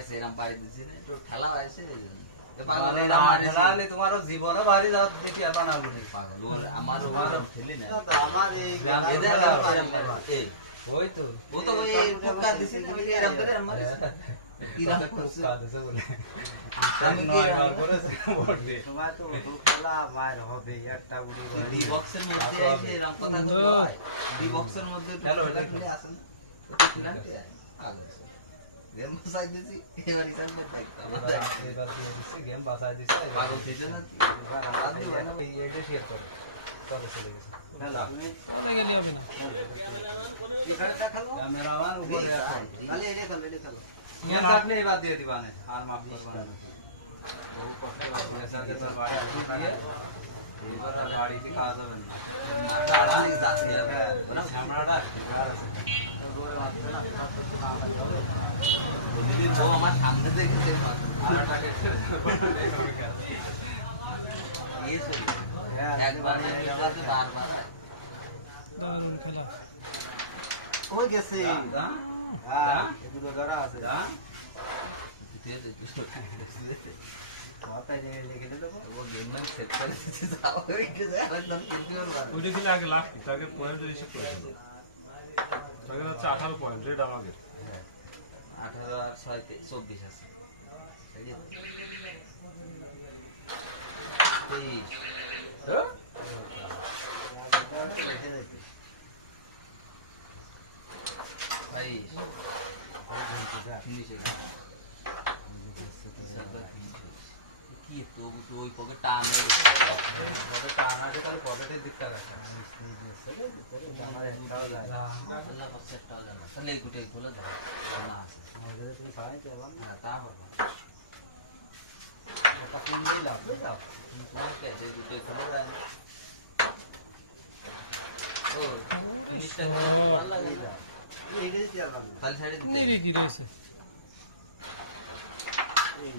পাইছে এরকম পাই দিছি না একটু খেলা হয়েছে তোমারও জীবনে বাড়ি যাও দেখি আর বানাবো পাগল আমার খেলি না আমার এই এই ওই তো ও তো ওই টুকা দিছি না ওই এরকম করে আমার কিরাম করছে বলে আমি কি নয়বার করেছে বলবে তোমার তো ওটু খেলা মার হবে একটা উড়ি ডি বক্সের মধ্যে এসে এরকম কথা বলে হয় ডি বক্সের মধ্যে হ্যালো, খেলা হ্যালো। খেলে আসেন তো কিরাম কে পাগল গেম বসাই দিছি এবার ইসান দেখতে এবার দিয়ে দিচ্ছে গেম বাঁচাই দিচ্ছে পাগল দিছে না এইটা শেয়ার করো চলে চলে গেছে খেলা তুমি এখানে দেখালো ক্যামেরাম্যান উপরে রাখো খালি এনে খেলো নিয়ে থাকলে এবার দিয়ে দিবা না আর মাফ করবা না বহু কষ্ট সাথে তো বাড়ি দিয়ে এবার আর বাড়িতে খাওয়া যাবে না আড়ালি যাচ্ছে না ক্যামেরাটা ঠিকঠাক আছে ওরে মারতে না না যাবে যদি ও আমার সামনে দেখে আরটাকে এই চলে হ্যাঁ একবার খেলাতে বারবার ওই গেছে দা হ্যাঁ এগুলো করা আছে মাথায় নিয়ে লিখে দিলে ও গেম না সেট করে দিতে যাও ওই যে একদম কন্টিনিউ করবা ওইটা খেলে আগে লাভ তাকে পয়েন্ট রিসিভ করে দেবো তাকে হচ্ছে 18 পয়েন্ট রেড আমাকে 18 আর 6 24 আছে এই লিখে দিতে ভাই ফিনিশ কি তো ওই পকে টান ওটা টানাতে তাহলে পকেটে দিকটা রাখা আমার একটাও যায় আল্লাহ পাশে টান না তাহলে গুটে বলে দাও না আছে আমাদের তুমি খাইতে পারো হ্যাঁ তা হবে ওটা কোন নিয়ে দাও দাও তুমি কোন পেজে গুটে খুলে দেন ও ফিনিশটা ভালো লাগে দাও এইটা দিয়ে দাও তাহলে ছেড়ে দিতে নিরি দিয়েছে এই